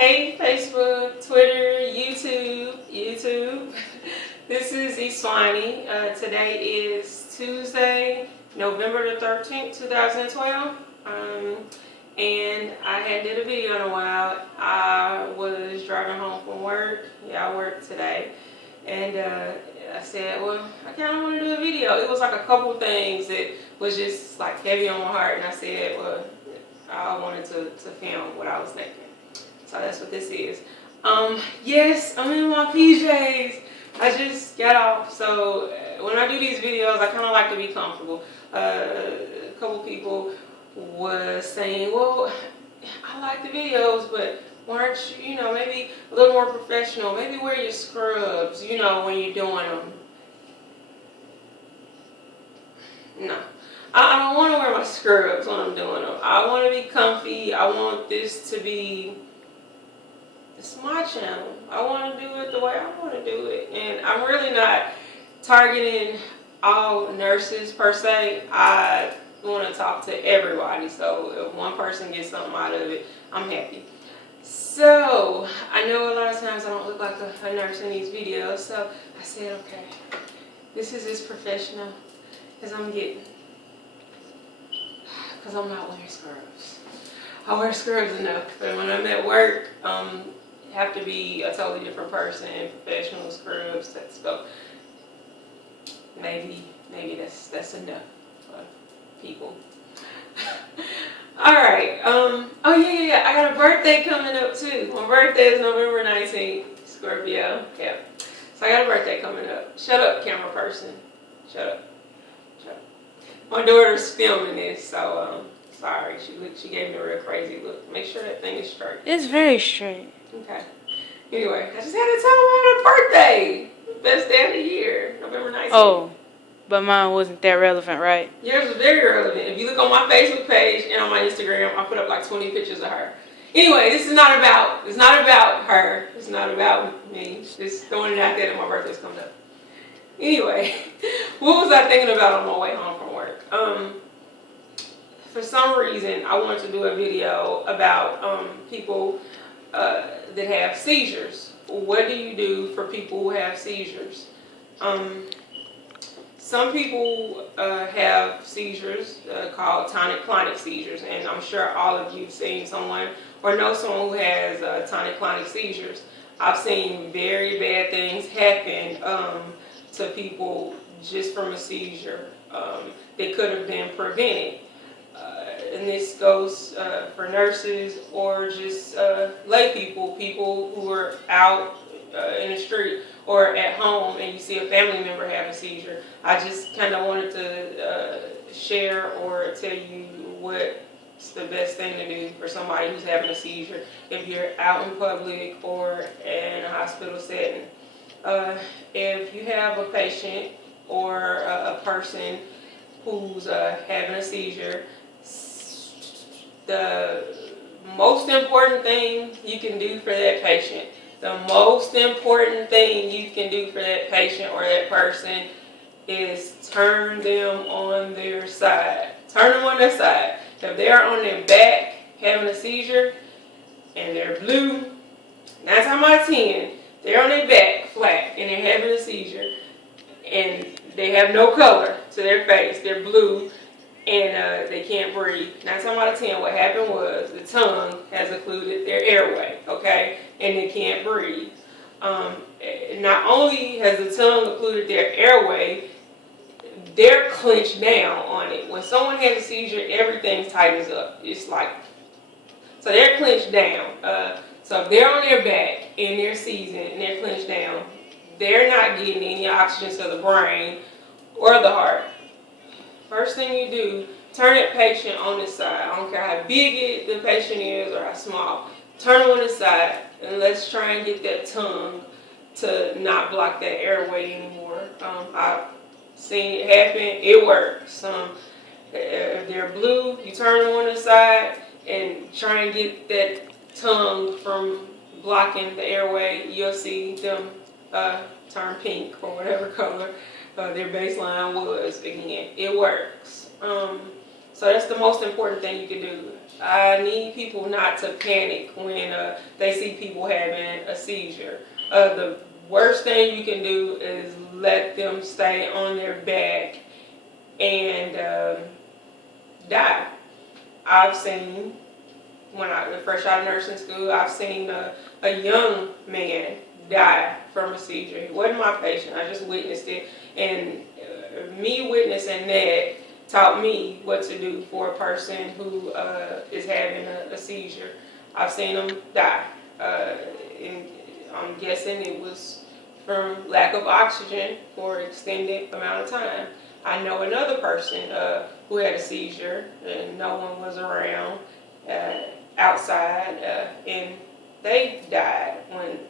Hey, Facebook, Twitter, YouTube. This is Iswani. Today is Tuesday, November the 13th, 2012. And I hadn't did a video in a while. I was driving home from work. Yeah, I worked today. And I said, well, I kind of want to do a video. It was like a couple things that was just like heavy on my heart. And I said, well, I wanted to film what I was thinking. So that's what this is. Yes, I'm in my PJs. I just got off. So when I do these videos, I kind of like to be comfortable. A couple people was saying, well, I like the videos, but why aren't you, maybe a little more professional? Maybe wear your scrubs, when you're doing them. No. I don't want to wear my scrubs when I'm doing them. I want to be comfy. I want this to be... It's my channel. I want to do it the way I want to do it. And I'm really not targeting all nurses per se. I want to talk to everybody. So if one person gets something out of it, I'm happy. So I know a lot of times I don't look like a nurse in these videos. So I said, okay, this is as professional as I'm getting. Because I'm not wearing scrubs. I wear scrubs enough. But when I'm at work, have to be a totally different person, professional scrubs. So maybe that's enough for people. All right. Oh yeah. I got a birthday coming up too. My birthday is November 19th. Scorpio. Yeah. So I got a birthday coming up. Shut up, camera person. Shut up. My daughter's filming this, so sorry. She gave me a real crazy look. Make sure that thing is straight. It's very straight. Okay. Anyway, I just had to tell her my birthday. Best day of the year, November 19th. Oh, but mine wasn't that relevant, right? Yours was very relevant. If you look on my Facebook page and on my Instagram, I put up like 20 pictures of her. Anyway, it's not about her. It's not about me. Just throwing it out there that my birthday's coming up. Anyway, what was I thinking about on my way home from work? For some reason, I wanted to do a video about people that have seizures. What do you do for people who have seizures? Some people have seizures called tonic-clonic seizures, and I'm sure all of you have seen someone or know someone who has tonic-clonic seizures. I've seen very bad things happen to people just from a seizure that could have been prevented. And this goes for nurses or just lay people who are out in the street or at home and you see a family member have a seizure. I just kind of wanted to share or tell you what's the best thing to do for somebody who's having a seizure if you're out in public or in a hospital setting. If you have a patient or a person who's having a seizure, the most important thing you can do for that patient, the most important thing you can do for that patient or that person is turn them on their side. Turn them on their side. If they're on their back having a seizure and they're blue, 9 times out of 10, they're on their back flat and they're having a seizure and they have no color to their face. They're blue and they can't breathe. 9 times out of 10, what happened was the tongue has occluded their airway, okay, and they can't breathe. Not only has the tongue occluded their airway, they're clenched down on it. When someone has a seizure, everything tightens up. It's like, so they're clenched down. So if they're on their back and they're seizing and they're clenched down, they're not getting any oxygen to the brain or the heart. First thing you do, turn that patient on the side. I don't care how big the patient is or how small. Turn them on the side and let's try and get that tongue to not block that airway anymore. I've seen it happen. It works. If they're blue, you turn them on the side and try and get that tongue from blocking the airway. You'll see them turn pink or whatever color their baseline was. Again, it works. So that's the most important thing you can do. I need people not to panic when they see people having a seizure. The worst thing you can do is let them stay on their back and die. I've seen, when I was fresh out of nursing school, I've seen a young man die from a seizure. He wasn't my patient. I just witnessed it. And me witnessing that taught me what to do for a person who is having a seizure. I've seen them die. And I'm guessing it was from lack of oxygen for an extended amount of time. I know another person who had a seizure and no one was around outside and they died. When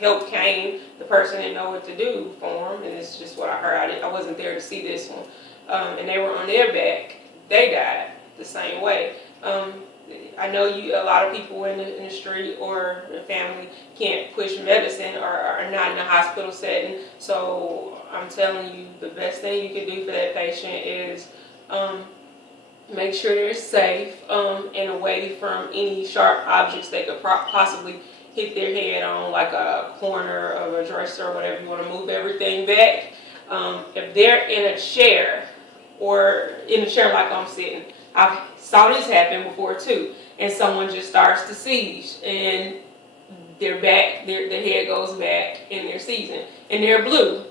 help came, the person didn't know what to do for them, and it's just what I heard. I wasn't there to see this one. And they were on their back. They died the same way. I know a lot of people in the street or the family can't push medicine or are not in a hospital setting. So I'm telling you, the best thing you can do for that patient is make sure they're safe and away from any sharp objects they could possibly hit their head on, like a corner of a dresser or whatever. You want to move everything back. If they're in a chair or in a chair like I'm sitting, I saw this happen before too, and someone just starts to seize and their head goes back and they're seizing and they're blue.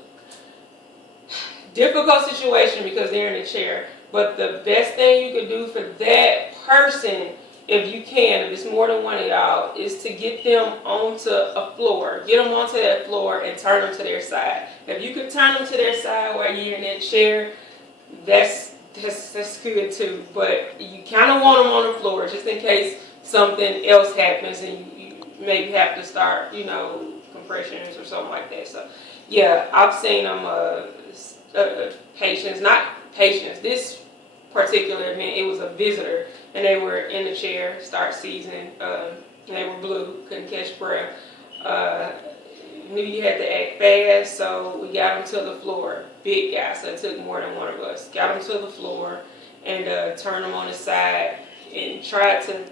Difficult situation because they're in a chair, but the best thing you can do for that person, if you can, if it's more than one of y'all, is to get them onto a floor. Get them onto that floor and turn them to their side. If you could turn them to their side while you're in that chair, that's good too. But you kind of want them on the floor just in case something else happens and you maybe have to start, compressions or something like that. So, yeah, I've seen them, not patients. This particular event, it was a visitor, and they were in the chair, start seizing, and they were blue, couldn't catch breath. Knew you had to act fast, so we got them to the floor. Big guy, so it took more than one of us. Got him to the floor and turned him on his side and tried to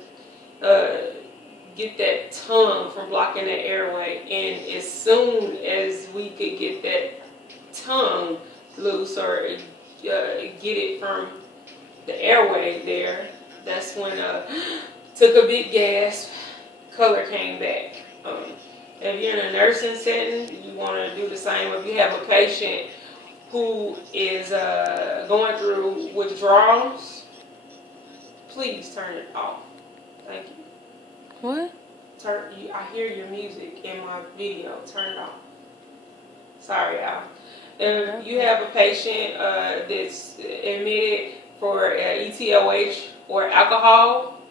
get that tongue from blocking that airway. And as soon as we could get that tongue loose or get it from the airway there, that's when took a big gasp, color came back. If you're in a nursing setting, you want to do the same. If you have a patient who is going through withdrawals, please turn it off. Thank you. What? I hear your music in my video. Turn it off. Sorry, y'all. If you have a patient that's admitted for ETOH or alcohol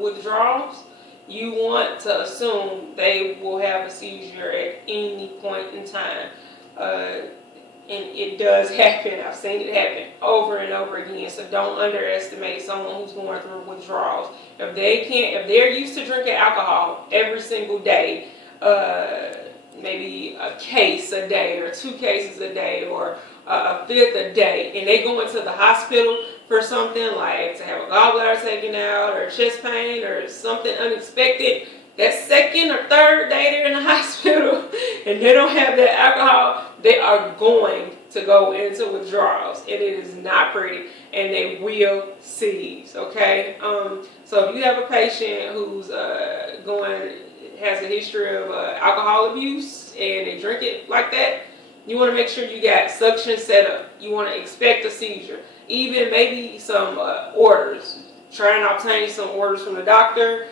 withdrawals, you want to assume they will have a seizure at any point in time. And it does happen. I've seen it happen over and over again. So don't underestimate someone who's going through withdrawals. If they're used to drinking alcohol every single day, maybe a case a day or 2 cases a day or a fifth a day, and they go into the hospital for something like to have a gallbladder taken out or chest pain or something unexpected, that second or third day they're in the hospital and they don't have that alcohol, they are going to go into withdrawals, and it is not pretty, and they will seize. Okay, so if you have a patient who's has a history of alcohol abuse and they drink it like that, you want to make sure you got suction set up. You want to expect a seizure. Even maybe some orders. Try and obtain some orders from the doctor,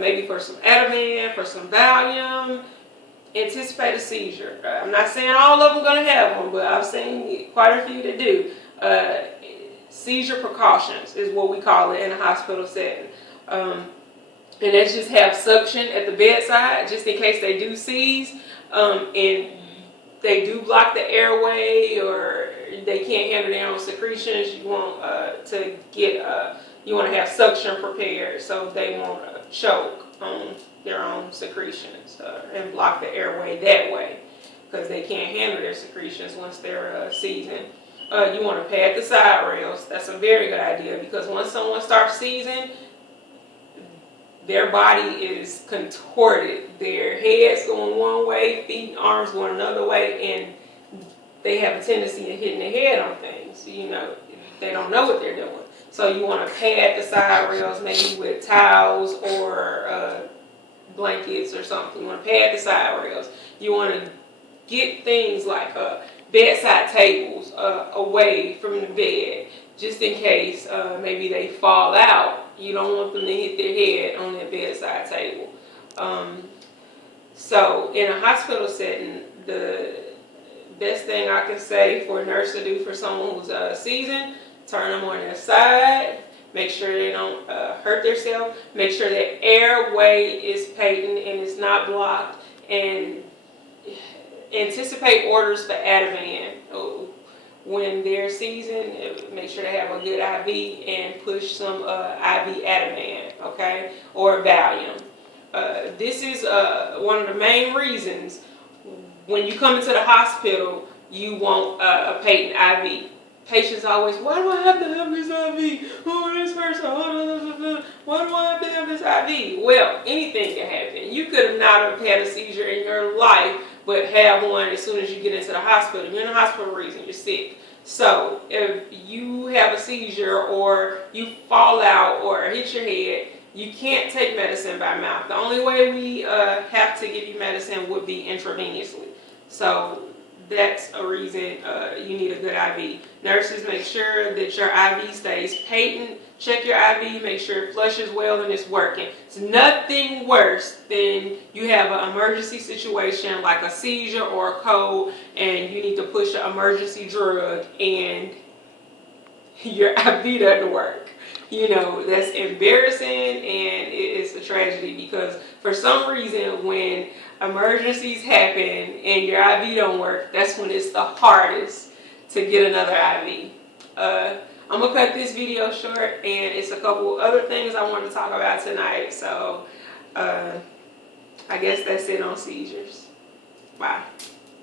maybe for some Ativan, for some Valium. Anticipate a seizure. I'm not saying all of them are going to have one, but I've seen quite a few that do. Seizure precautions is what we call it in a hospital setting. And that's just have suction at the bedside just in case they do seize. And they do block the airway or they can't handle their own secretions. You want you want to have suction prepared so they won't choke on their own secretions and block the airway that way because they can't handle their secretions once they're seizing. You want to pad the side rails. That's a very good idea, because once someone starts seizing, their body is contorted. Their head's going one way, feet and arms going another way, and they have a tendency of hitting their head on things. They don't know what they're doing. So you want to pad the side rails, maybe with towels or blankets or something. You want to pad the side rails. You want to get things like bedside tables away from the bed, just in case maybe they fall out. You don't want them to hit their head on that bedside table. So in a hospital setting, the best thing I can say for a nurse to do for someone who's seizing, turn them on their side, make sure they don't hurt themselves, make sure that airway is patent and it's not blocked, and anticipate orders for Ativan. When they're seizing, make sure they have a good IV and push some IV Ativan, okay, or Valium. This is one of the main reasons when you come into the hospital, you want a patent IV. Patients always, why do I have to have this IV? Oh, this person, why do I have to have this IV? Well, anything can happen. You could not have had a seizure in your life, but have one as soon as you get into the hospital. You're in the hospital reason, you're sick. So if you have a seizure or you fall out or hit your head, you can't take medicine by mouth. The only way we have to give you medicine would be intravenously. So that's a reason you need a good IV. Nurses, make sure that your IV stays patent. Check your IV, make sure it flushes well and it's working. It's nothing worse than you have an emergency situation like a seizure or a cold and you need to push an emergency drug and your IV doesn't work. That's embarrassing and it's a tragedy, because for some reason when emergencies happen and your IV don't work, that's when it's the hardest to get another IV. I'm going to cut this video short, and it's a couple other things I want to talk about tonight. So I guess that's it on seizures. Bye.